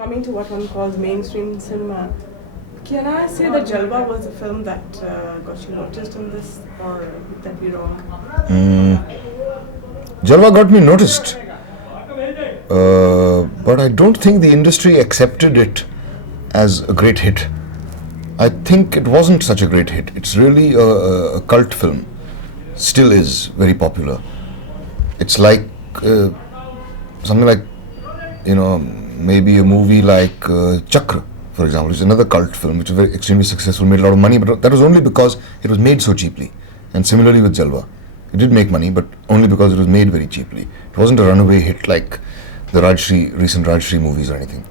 coming to what one calls mainstream cinema, can I say that Jalwa was the film that got you noticed in this, or would that be wrong? Jalwa got me noticed, but I don't think the industry accepted it as a great hit. I think it wasn't such a great hit. It's really a cult film. Still is very popular. It's like something like, maybe a movie like Chakra, for example. It's another cult film which was very extremely successful, made a lot of money, but that was only because it was made so cheaply. And similarly with Jalwa, it did make money, but only because it was made very cheaply. It wasn't a runaway hit like the recent Rajshri movies or anything.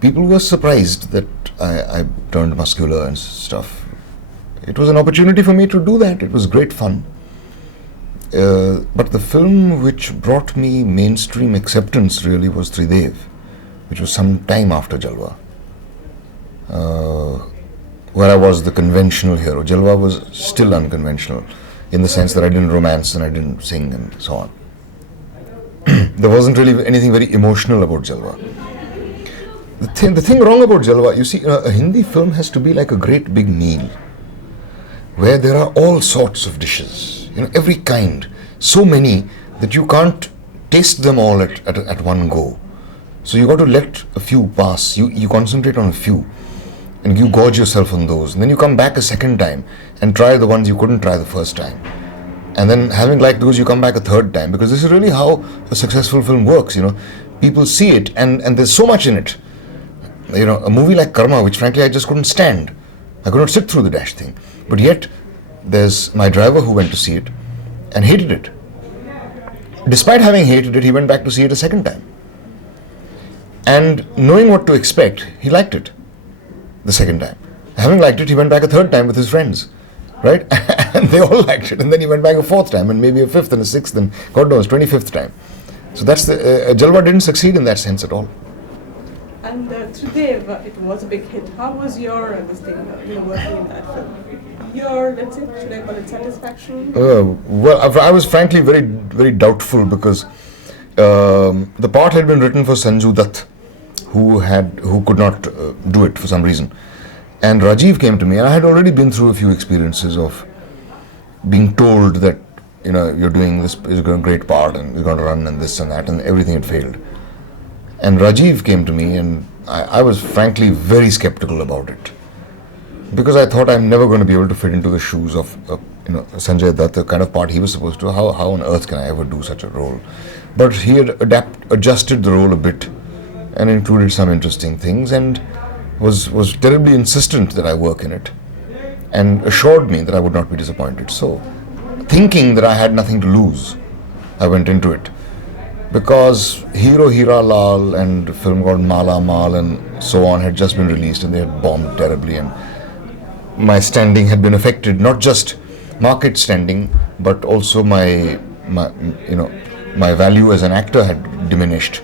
People were surprised that I turned muscular and stuff. It was an opportunity for me to do that. It was great fun. But the film which brought me mainstream acceptance really was Tridev, which was some time after Jalwa, where I was the conventional hero. Jalwa was still unconventional in the sense that I didn't romance and I didn't sing and so on. There wasn't really anything very emotional about Jalwa. The thing wrong about Jalwa, you see, a Hindi film has to be like a great big meal where there are all sorts of dishes, every kind, so many that you can't taste them all at one go. So you got to let a few pass. You concentrate on a few and you gorge yourself on those. And then you come back a second time and try the ones you couldn't try the first time. And then having liked those, you come back a third time, because this is really how a successful film works. People see it and there's so much in it. A movie like Karma, which frankly I just couldn't stand. I could not sit through the dash thing. But yet, there's my driver who went to see it and hated it. Despite having hated it, he went back to see it a second time. And knowing what to expect, he liked it the second time. Having liked it, he went back a third time with his friends. Right? And they all liked it. And then he went back a fourth time, and maybe a fifth and a sixth, and God knows, 25th time. So that's Jalwa didn't succeed in that sense at all. And Tridev, it was a big hit. How was your working in that film? Your, let's say, should I call it satisfaction? Well, I was frankly very, very doubtful, because the part had been written for Sanju Dutt, who could not do it for some reason. And Rajiv came to me, and I had already been through a few experiences of being told that, you're doing this, is a great part, and you're going to run and this and that, and everything had failed. And Rajiv came to me, and I was frankly very skeptical about it, because I thought I'm never going to be able to fit into the shoes of Sanjay Dutt, the kind of part he was supposed to. How on earth can I ever do such a role? But he had adjusted the role a bit and included some interesting things, and was terribly insistent that I work in it, and assured me that I would not be disappointed. So, thinking that I had nothing to lose, I went into it. Because Hero Hira Lal and a film called Mala Mal and so on had just been released, and they had bombed terribly, and my standing had been affected, not just market standing, but also my value as an actor had diminished.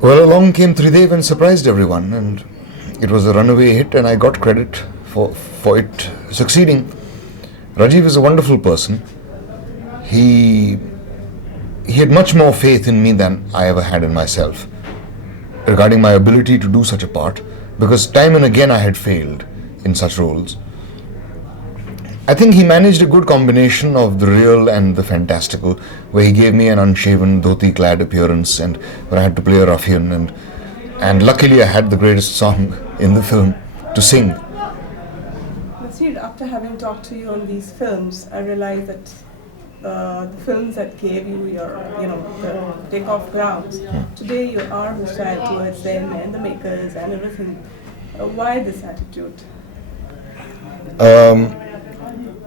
Well, along came Tridev and surprised everyone, and it was a runaway hit, and I got credit for it succeeding. Rajiv is a wonderful person. He had much more faith in me than I ever had in myself regarding my ability to do such a part, because time and again I had failed in such roles. I think he managed a good combination of the real and the fantastical, where he gave me an unshaven, dhoti-clad appearance, and where I had to play a ruffian, and luckily I had the greatest song in the film to sing. Naseer, after having talked to you on these films, I realized that the films that gave you your, the takeoff grounds, today you are hostile towards them and the makers and everything. Why this attitude?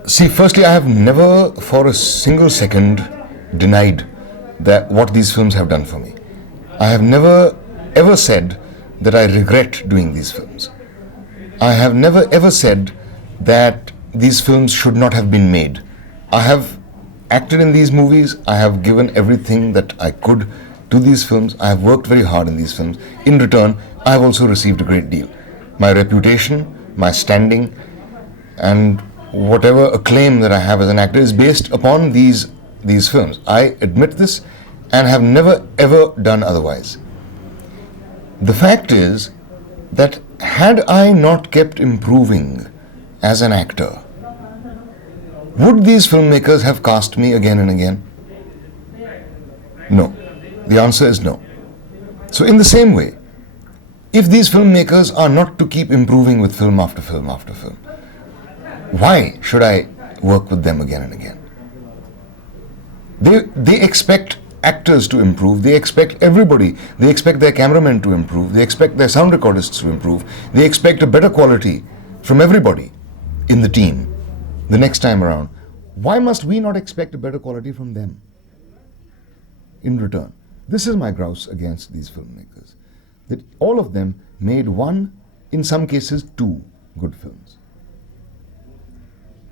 See, firstly, I have never for a single second denied that what these films have done for me. I have never ever said that I regret doing these films. I have never ever said that these films should not have been made. I have acted in these movies. I have given everything that I could to these films. I have worked very hard in these films. In return, I have also received a great deal. My reputation, my standing, and whatever acclaim that I have as an actor is based upon these films. I admit this, and have never ever done otherwise. The fact is that had I not kept improving as an actor, would these filmmakers have cast me again and again? No. The answer is no. So in the same way, if these filmmakers are not to keep improving with film after film after film, why should I work with them again and again? They expect actors to improve, they expect everybody, they expect their cameramen to improve, they expect their sound recordists to improve, they expect a better quality from everybody in the team the next time around. Why must we not expect a better quality from them in return? This is my grouse against these filmmakers, that all of them made one, in some cases two, good films.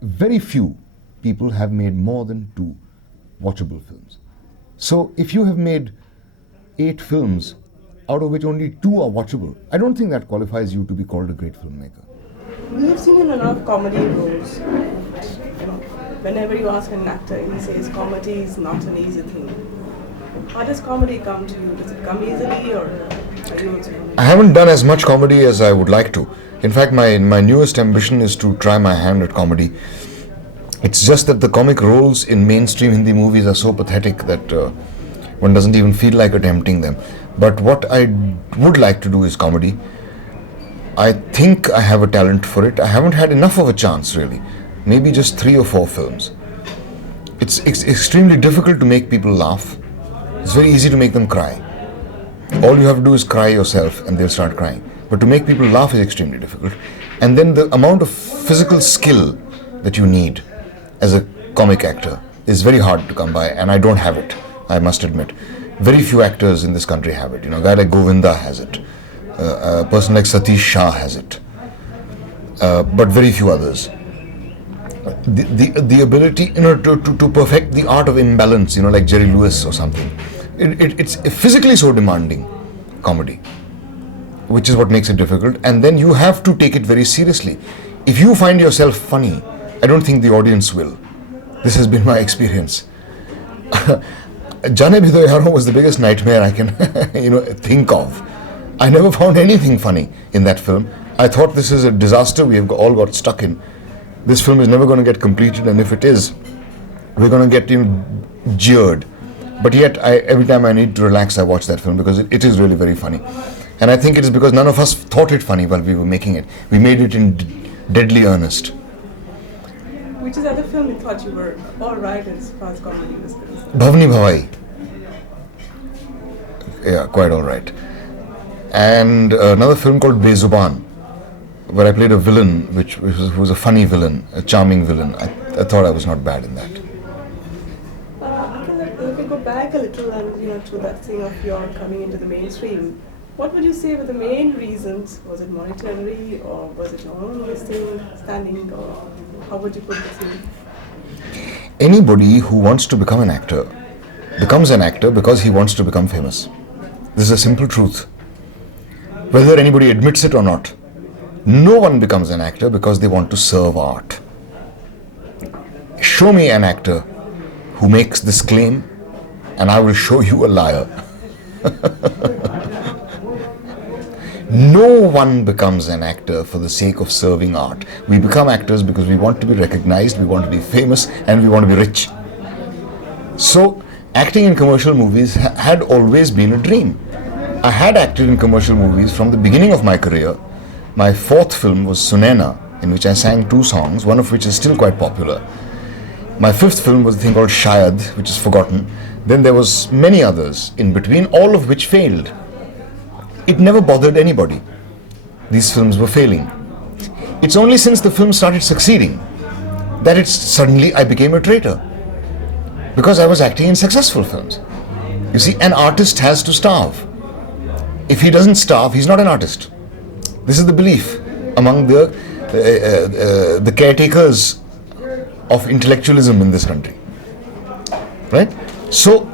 Very few people have made more than two watchable films. So if you have made 8 films, out of which only 2 are watchable, I don't think that qualifies you to be called a great filmmaker. We have seen in enough comedy roles. Whenever you ask an actor, he says comedy is not an easy thing. How does comedy come to you? Does it come easily, or are you also? I haven't done as much comedy as I would like to. In fact, my newest ambition is to try my hand at comedy. It's just that the comic roles in mainstream Hindi movies are so pathetic that one doesn't even feel like attempting them. But what I would like to do is comedy. I think I have a talent for it. I haven't had enough of a chance, really. Maybe just 3 or 4 films. It's extremely difficult to make people laugh. It's very easy to make them cry. All you have to do is cry yourself and they'll start crying. But to make people laugh is extremely difficult. And then the amount of physical skill that you need as a comic actor is very hard to come by, and I don't have it, I must admit. Very few actors in this country have it. A guy like Govinda has it. A person like Satish Shah has it. But very few others. The ability to perfect the art of imbalance, like Jerry Lewis or something. It's physically so demanding, comedy, which is what makes it difficult. And then you have to take it very seriously. If you find yourself funny, I don't think the audience will. This has been my experience. Jaane Bhi Do Yaaron was the biggest nightmare I can think of. I never found anything funny in that film. I thought this is a disaster we have all got stuck in. This film is never going to get completed, and if it is, we're going to get jeered. But yet, every time I need to relax, I watch that film because it is really very funny. And I think it is because none of us thought it funny while we were making it. We made it in deadly earnest. Which is the other film you thought you were all right as far as comedy was concerned? Bhavani Bhavai. Yeah, quite all right. And another film called Bezuban, where I played a villain, who was a funny villain, a charming villain. I thought I was not bad in that. If we go back a little and to that thing of your coming into the mainstream, what would you say were the main reasons? Was it monetary, or was it your own standing, or how would you put this in? Anybody who wants to become an actor becomes an actor because he wants to become famous. This is a simple truth. Whether anybody admits it or not, no one becomes an actor because they want to serve art. Show me an actor who makes this claim, and I will show you a liar. No one becomes an actor for the sake of serving art. We become actors because we want to be recognized, we want to be famous, and we want to be rich. So, acting in commercial movies had always been a dream. I had acted in commercial movies from the beginning of my career. My 4th film was Sunaina, in which I sang 2 songs, one of which is still quite popular. My 5th film was a thing called Shayad, which is forgotten. Then there was many others in between, all of which failed. It never bothered anybody. These films were failing. It's only since the film started succeeding that suddenly I became a traitor. Because I was acting in successful films. You see, an artist has to starve. If he doesn't starve, he's not an artist. This is the belief among the caretakers of intellectualism in this country. Right? So,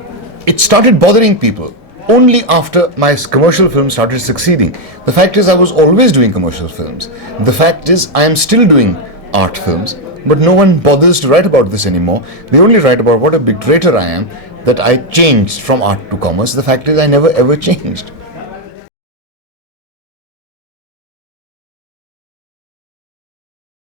it started bothering people only after my commercial films started succeeding. The fact is, I was always doing commercial films. The fact is, I am still doing art films, but no one bothers to write about this anymore. They only write about what a big traitor I am, that I changed from art to commerce. The fact is, I never ever changed.